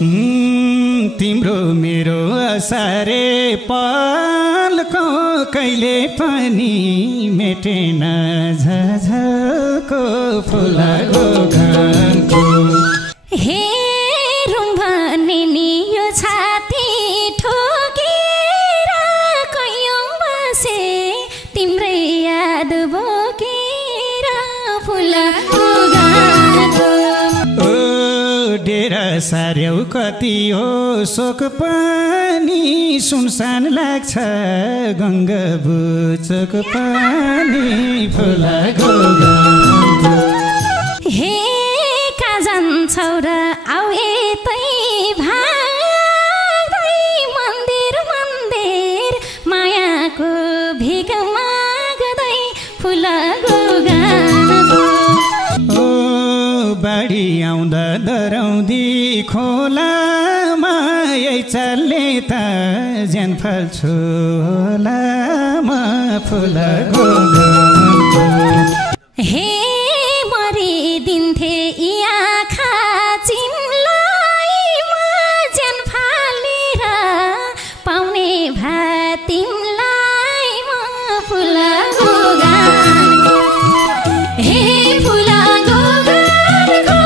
तिम्रो मेरो असारे पलको कहिले पनि मेटेन झझको फुलाको घरको हे रुम्भने नि यो छाती ठोकेर कैयौँ बसे तिम्रै याद बोकेर फुलाको घरको डेरा सार्यौ कति हो शोक पनि सुनसान लाग्छ गङ्गा बुचोक पनि फुलाको घरको हे कहाँ जान्छौ र आऊ यतै भाग्दै मन्दिर मन्दिर मायाको भिख माग्दै फुलाको गानको बाढी आउँदा डराउँदी खोलामा यही चल्ने त ज्यान फाल्छु होलामा फुलाको घरको हे मरिदिन्थे यी आँखा चिम्लाई म ज्यान फालेर पाउने भए तिमलाई म फुलाको गानको हे फुलाको गानको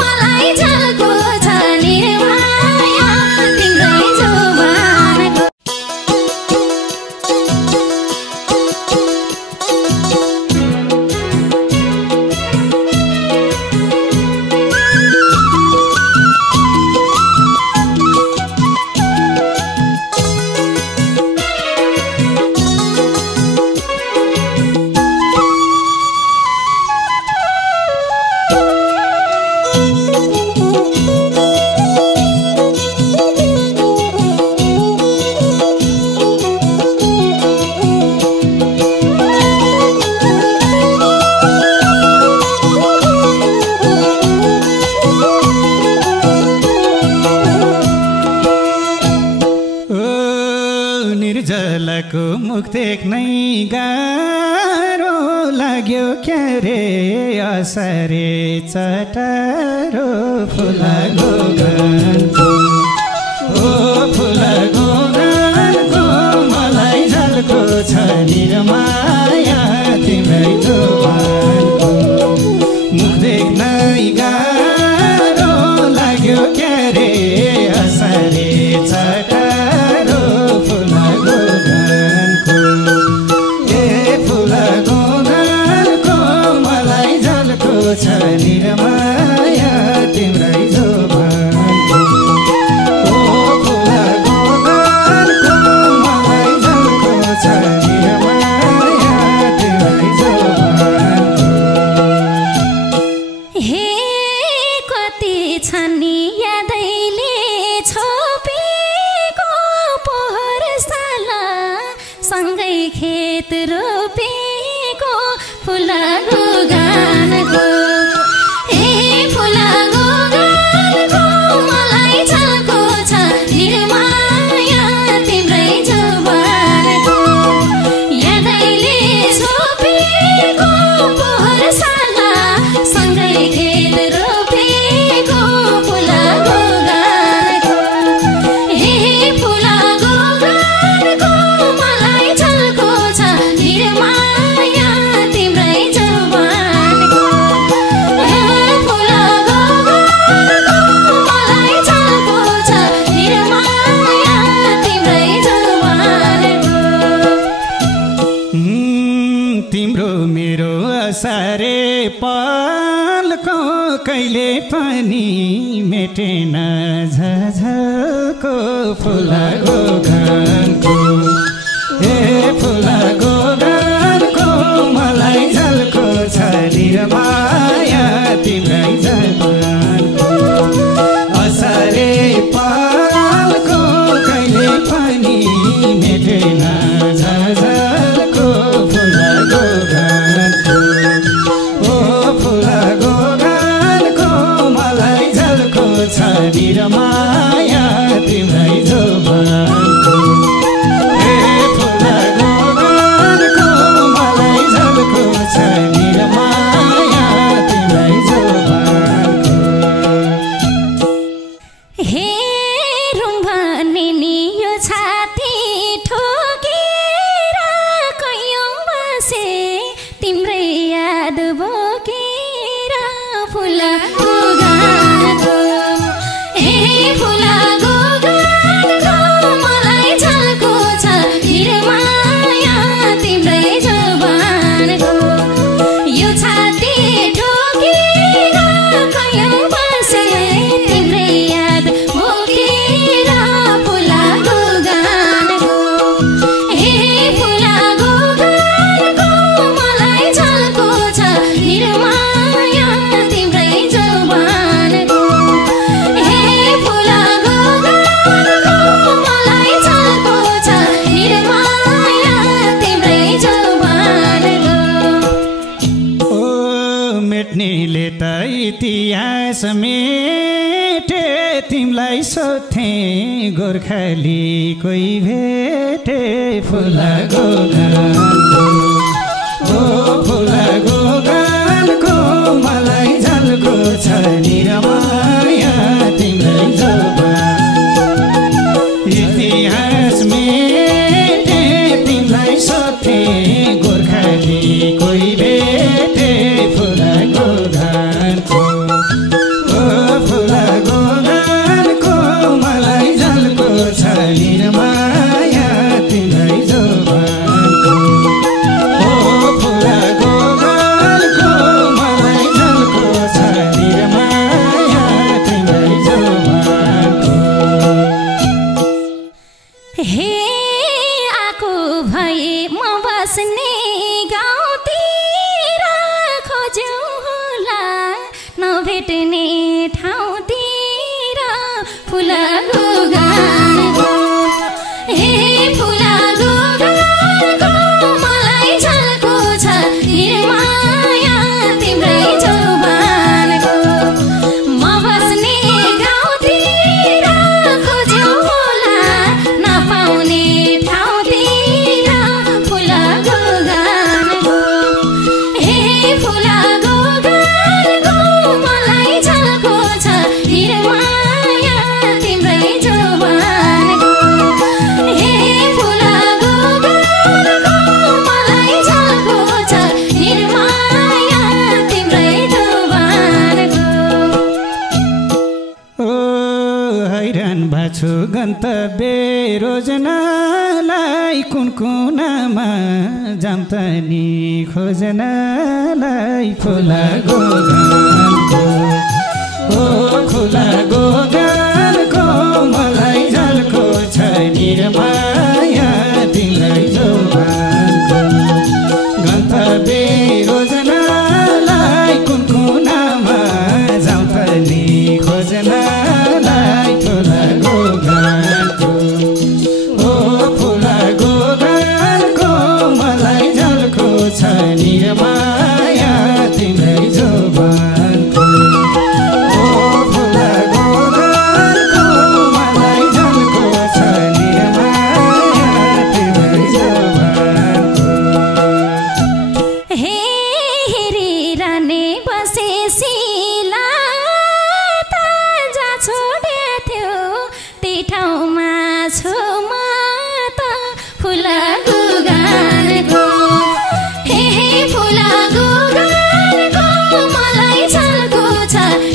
मलाई झल्को छ निर्माया तिम्रै जोबानको निर्जलाको मुख देख्नै गाह्रो लाग्यो क्या रे असारे चटारो फुलाको घरको ओ फुलाको घरको मलाई झल्को छ निर्माया तिम्रै जोबानको मुख देख्नै गाह्रो लाग्यो क्या रे असारे चटारो फुलाको घरको ए फुलाको घरको मलाई झल्को छ निर्माया तिम्रै जोबानको ओ फुलाको घरको मलाई झल्को छ निर्माया तिम्रै जोबानको हे कति छन् नि यादैले छोपेको पोहोर साल सँगै खेत रोपेको फुलाको गानको हे फुलाको गानको मलाई झल्को छ निर्माया तिम्रै जोबानको यादैले छोपेको पोहोर साल सँगै खेत रोपेको फुलाको गानको हे फुलाको गानको मलाई झल्को छ निर्माया तिम्रै जोबानको हे फुलाको गानको मलाई झल्को छ निर्माया तिम्रै जोबानको तिम्रो मेरो असारे पलको कहिले पनि मेटेन झझको फुलाको घरको ए फुलाको घरको मलाई झल्को छ निर्माया तिम्रै जोबानको असारे पलको कहिले पनि मेटेन झझको फुलाको घरको ओ फुलाको घरको मलाई झल्को छ निर्माया तिम्रै जोबानको ए फुलाको घरको मलाई झल्को छ निर्माया तिम्रै जोबानको सोधे गोर्खाली कोही भेटे फुलाको गानको ओ फुलाको गानको मलाई झल्को छ निरमाया तिम्रै जोबान इतिहास मेटे तिमीलाई सोधे गोर्खाली कोही भेटे फुलाको गानको ओ फुलाको गानको मलाई झल्को छ निरमाया तिम्रै जोबानको ओ फुलाको गानको मलाई झल्को छ निरमाया तिम्रै जोबानको हे आको भए म बस्ने गाउँतिर खोज्यौ होला नभेट्ने ठाउँतिर फुलाको गानको हे फुलाको गानको मलाई झल्को छ निर्माया तिम्रै जोबानको म बस्ने गाउँतिर खोज्यौ होला नपाउने ठाउँतिर फुलाको गानको हे फुलाको गानको मलाई झल्को छ निर्माया तिम्रै जोबानको हे फुलाको गानको मलाई झल्को छ निर्माया तिम्रै जोबानको ओ हैरान भाछु गन्तव्य रोजनालाई कुन कुनामा जाम त नि खोजनालाई फुलाको गानको ओ फुलाको गानको मलाई झल्को छ निरमाया तिम्रै जोबानको गन्तव्य रोजनालाई कुन कुनामा जाम त नि खोजनालाई फुलाको गानको ओ फुलाको गानको मलाई झल्को छ निरमाया तिम्रै जोबानको ओ फुलाको गानको मलाई झल्को छ निरमाया तिम्रै जोबानको हे हेरिरहने बसे शिला त जा छोडेथ्यो त्यही ठाउँमा छु म त फुलाको गानको हे फुलाको गानको मलाई झल्को छ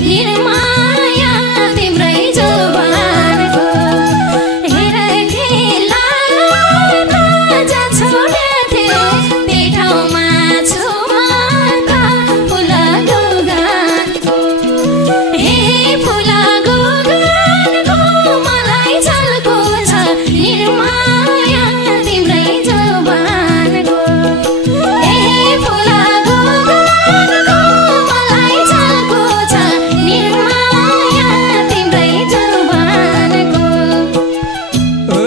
निर्माया तिम्रै जोबानको हेर खेला त जा छोडेथ्यो त्यही ठाउँमा छु म त फुलाको गानको हे फुलाको गानको मलाई झल्को छ निर्माया तिम्रै जोबानको हे फुलाको गानको मलाई झल्को छ निर्माया तिम्रै जोबानको ओ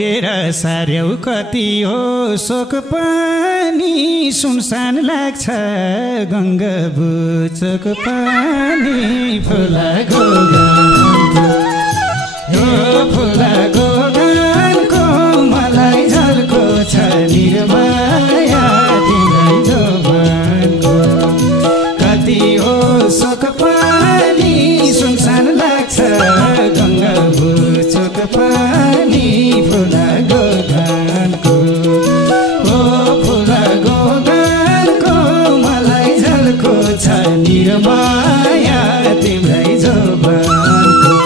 डेरा सार्यौ कति हो शोक पनि सुनसान लाग्छ गङ्गा बुचोक पनि फुलाको गानको ओ फुलाको गानको मलाई झल्को छ निरमाया तिम्रै जोबानको कति हो शोक पनि सुनसान लाग्छ गङ्गा बुचोक पनि फुलाको गानको ओ फुलाको गानको मलाई झल्को छ निरमाया तिम्रै जोबानको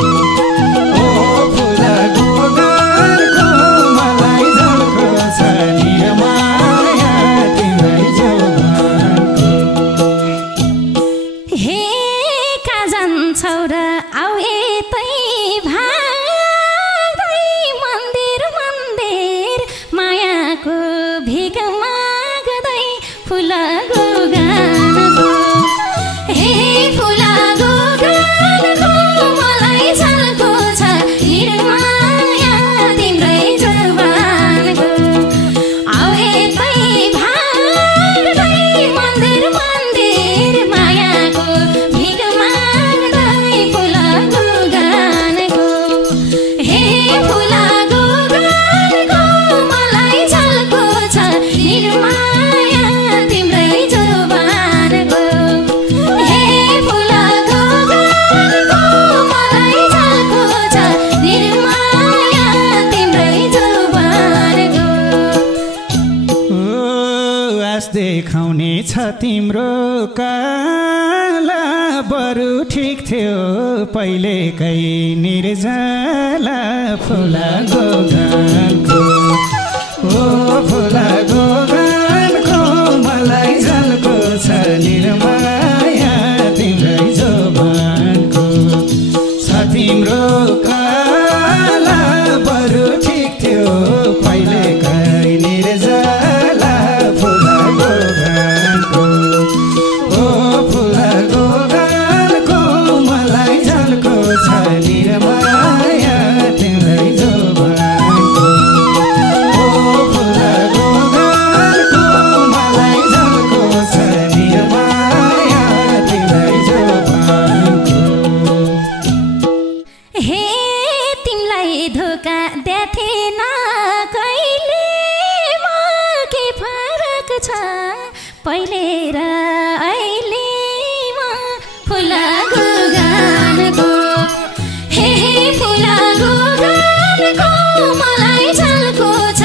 छ तिम्रो काला बरु ठिक थियो पहिलेकै निर्जला फुला गोगानको ओ फुला गोगानको मलाई झल्को छ निर्माया तिम्रै जोबानको छ तिम्रो काला बरु ठिक थियो पहिलेकै निर्जला फुला गोगानको ओ फुला गोगानको मलाई झल्को छ निर्माया तिम्रै जोबानको ओ फुला गोगानको मलाई झल्को छ निर्माया तिम्रै जोबानको हे तिमलाई धोका देथेन कहिले म के फरक छ पहिले र अहिलेमा फुला गोगानको हे फुला गोगानको मलाई झल्को छ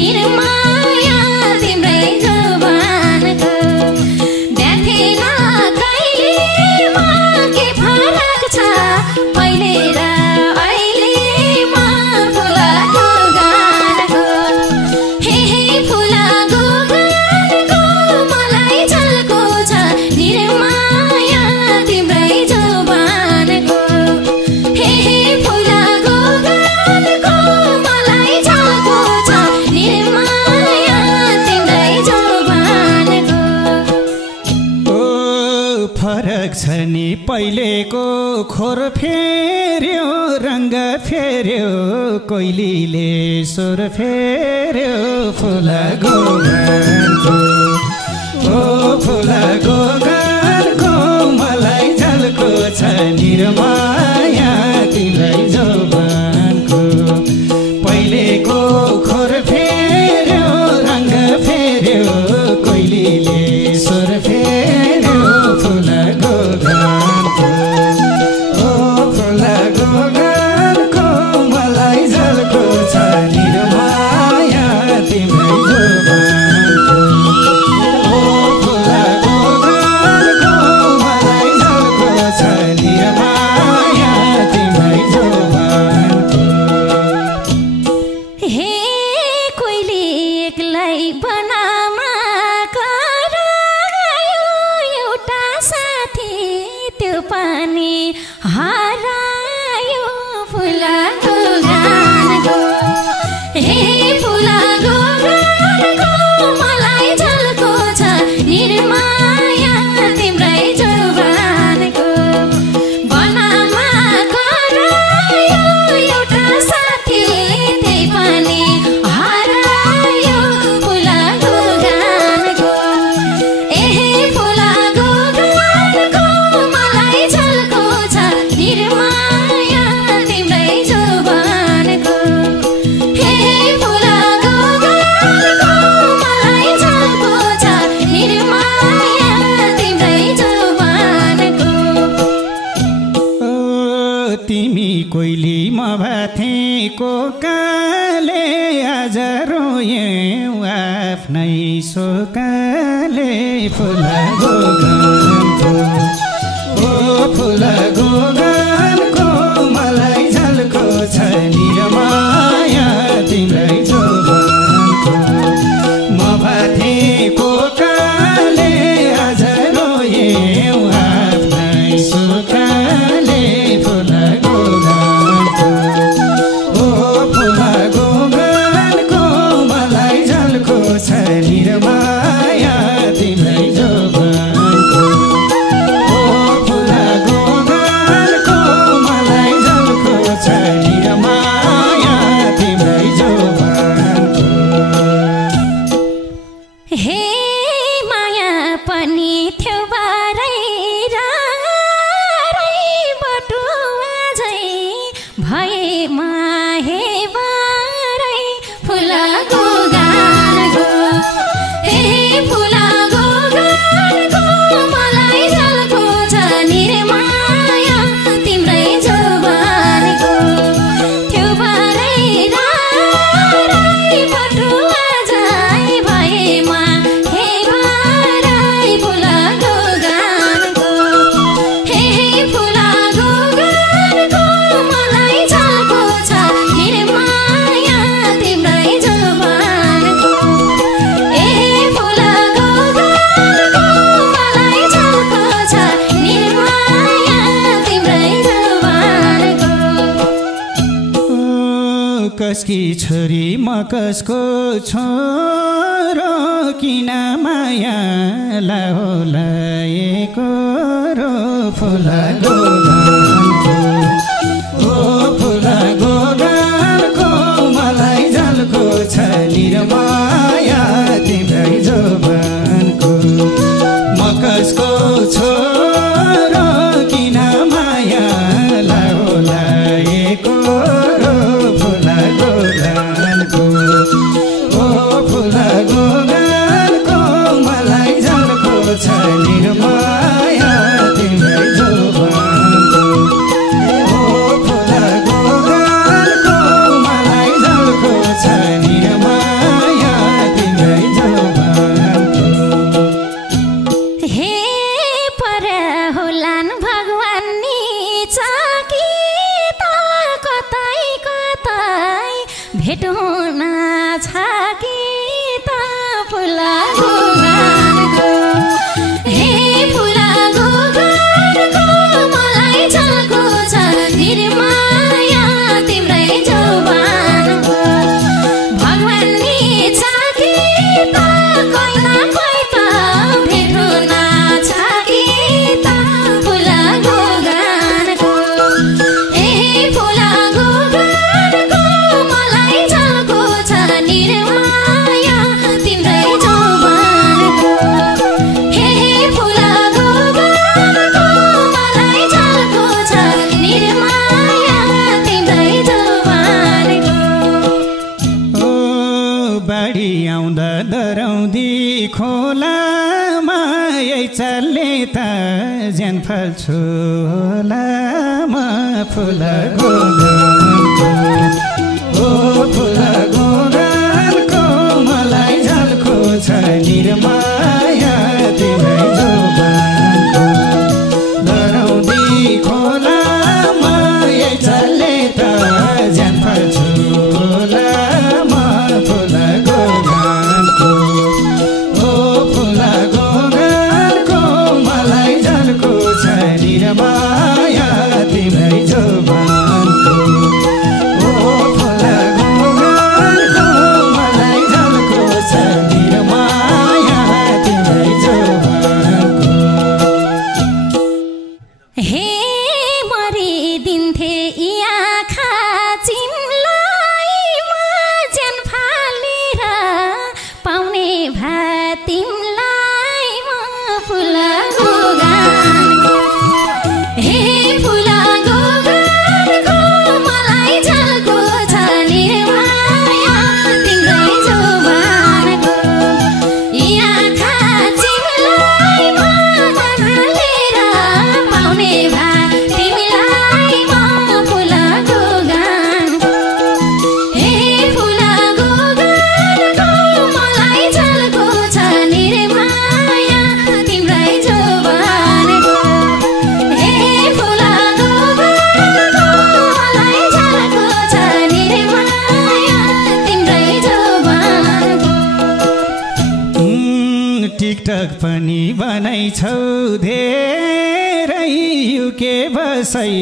निर्माया तिम्रै जोबानको देथेन कहिले म के फरक छ पहिले र अहिलेमा फुला गोगानको हे फुला गोगानको मलाई झल्को छ निर्माया तिम्रै जोबानको हे फुला गोगानको मलाई झल्को छ निर्माया तिम्रै जोबानको ओ फरक छ नि पहिलेको खोर फेर्यो रङ्ग फेर्यो कोइलीले स्वर फेर्यो फुला गोगानको ओ फुला गोगानको मलाई झल्को छ निर्माया तिम्रै जोबानको पहिलेको खोर फेर्यो रङ्ग फेर्यो कोइलीले स्वर फेर्यो फुला गोगानको ओ फुला गोगानको मलाई झल्को छ निर्माया तिम्रै जोबानको ओ फुला गोगानको मलाई झल्को छ निर्माया तिम्रै जोबानको हे कोइली एक्लै बनामा करायो एउटा साथी त्यो पानी हरायो फुला गोगानको हे फुला गोगानको मलाई झल्को छ निर्माया तिम्रै जोबानको बनामा करायो एउटा साथी त्यही पनि हरायो फुला गोगानको फुला गोगानको मलाई झल्को छ निर्माया तिम्रै जोबानको फुला गोगानको मलाई झल्को छ निर्माया तिम्रै जोबानको ओ तिमी कोइली म भाथेको काले आज रोयौ आफ्नै शोकले फुला गोगानको ओ फुला गोगानको मलाई झल्को छ निर्माया तिम्रै जोबानको म भाथेको काले आज रोयौ आफ्नै शोकले फुला गोगानको ओ फुला गोगानको मलाई झल्को छ निर्माया तिम्रै जोबानको ओ फुला गोगानको मलाई झल्को छ निर्माया तिम्रै जोबानको हे माया पनि थियो बारै बटुवा झै भएमा हे बारै फुला गोगानको हे फुला गोगानको मलाई झल्को छ निर्माया तिम्रै जोबानको थियो बारै बटुवा झै भएमा हे बारै कसकी छोरी म कसको छोरो किन माया लाएको रो फुला गोगानको ओ फुला गोगानको मलाई झल्को छ निर्माया तिम्रै जोबानको म कसको छोरो किन माया लाएको रो फुला गोगानको ओ फुला गोगानको मलाई झल्को छ निर्माया तिम्रै जोबानको ओ फुला गोगानको मलाई झल्को छ निर्माया तिम्रै जोबानको हे पर होलान् भगवान् नि चाकी त कतै कतै भेट हुन छ कि त फुला गोगानको हे फुला गोगानको मलाई झल्को छ निर्माया तिम्रै जोबानको भगवान् नि चाकी त कोही न कोही त भेट हुन छ कि त फुला गोगानको हे फुला गोगानको मलाई झल्को छ निर्माया तिम्रै जोबानको हे फुला गोगानको मलाई झल्को छ निर्माया तिम्रै जोबानको ओ बाढी आउँदा डराउँदी खोलामा यही चल्ने त ज्यान फाल्छु होलामा फुला गोगानको ओ फुला गोगानको मलाई झल्को छ निर्माया तिम्रै जोबानको डराउँदी खोलामा यही चल्ने त ज्यान फाल्छु होलामा फुला गोगानको ओ फुला गोगानको मलाई झल्को छ निर्माया तिम्रै जोबानको ओ फुला गोगानको मलाई झल्को छ निर्माया तिम्रै जोबानको हे मरिदिन्थे यी आँखा चिम्लाई म ज्यान फालेर पाउने भए तिमलाई म फुला गोगानको हे फुला गोगानको मलाई झल्को छ निर्माया तिम्रै जोबानको यी आँखा चिम्लाई म फालेर पाउने भए तिमीलाई म फुला गोगानको हे फुला गोगानको मलाई झल्को छ निर्माया तिम्रै जोबानको हे फुला गोगानको मलाई झल्को छ निर्माया तिम्रै जोबानको टिकटक पनि बनाइछौ धेरै युके बसै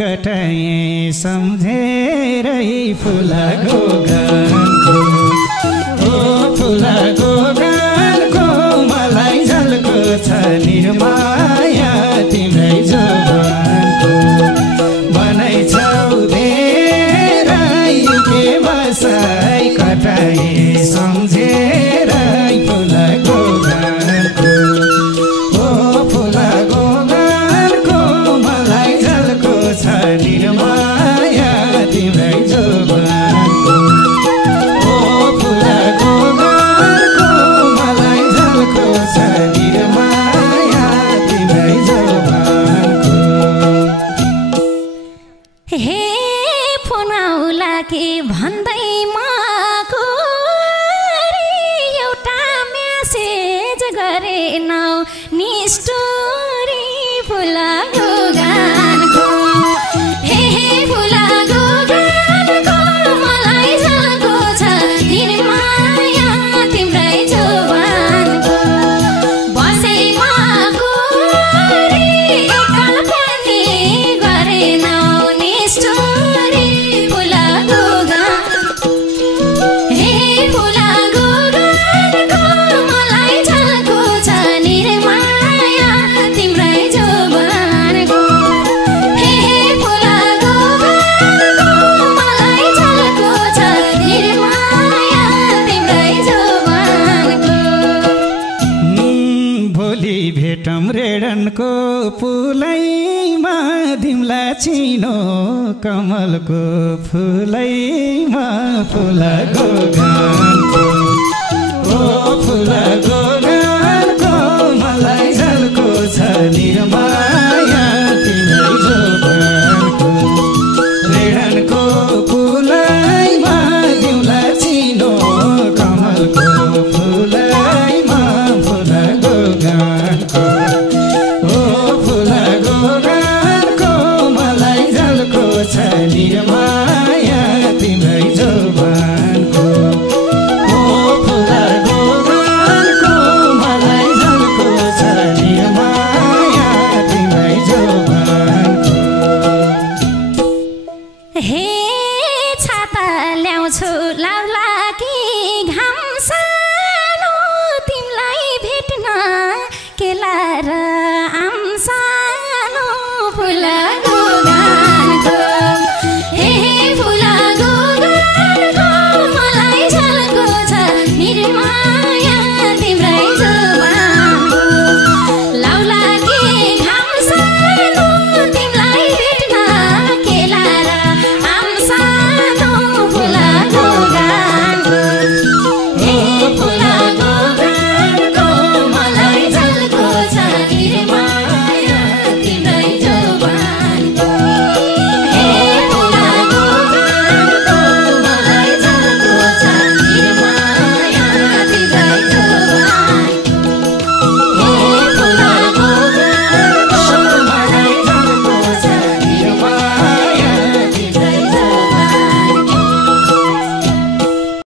कटाए सम्झेरै फुला गोगानको ओ फुला गोगानको मलाई झल्को छ निर्माया तिम्रै जोबानको बनाइछौ धेरै युके बसै कटाए सम्झेरै फुला गोगानको ओ फुला गोगानको मलाई झल्को छ निर्माया तिम्रै जोबानको ओ फुला गोगानको मलाई झल्को छ निर्माया तिम्रै जोबानको हे फोन आउला के भन्दै म कोरी एउटा मेसेज गरेनौ नि स्टोरी फुला गोगानको हे फुला गोगानको मलाई झल्को छ निर्माया तिम्रै जोबानको बसेमा कोरी एकल पनि गरेनौ नि स्टोरी फुला गोगानको रेडनको पुलैमा दिम्ला चिनो कमलको फुलैमा फुलको गानको ओ फुलको गानको मलाई झल्को छ निर्माया तिमी जोबानको रेडनको पुलैमा दिम्ला चिनो कमलको फुलैमा फुलको गानको ओ फुलको गानको मलाई झल्को छ निर्माया तिमी जोबानको ओ फुलको गानको मलाई झल्को छ निर्माया तिमी जोबानको हे छाता ल्याउँछु लाउला कि घाम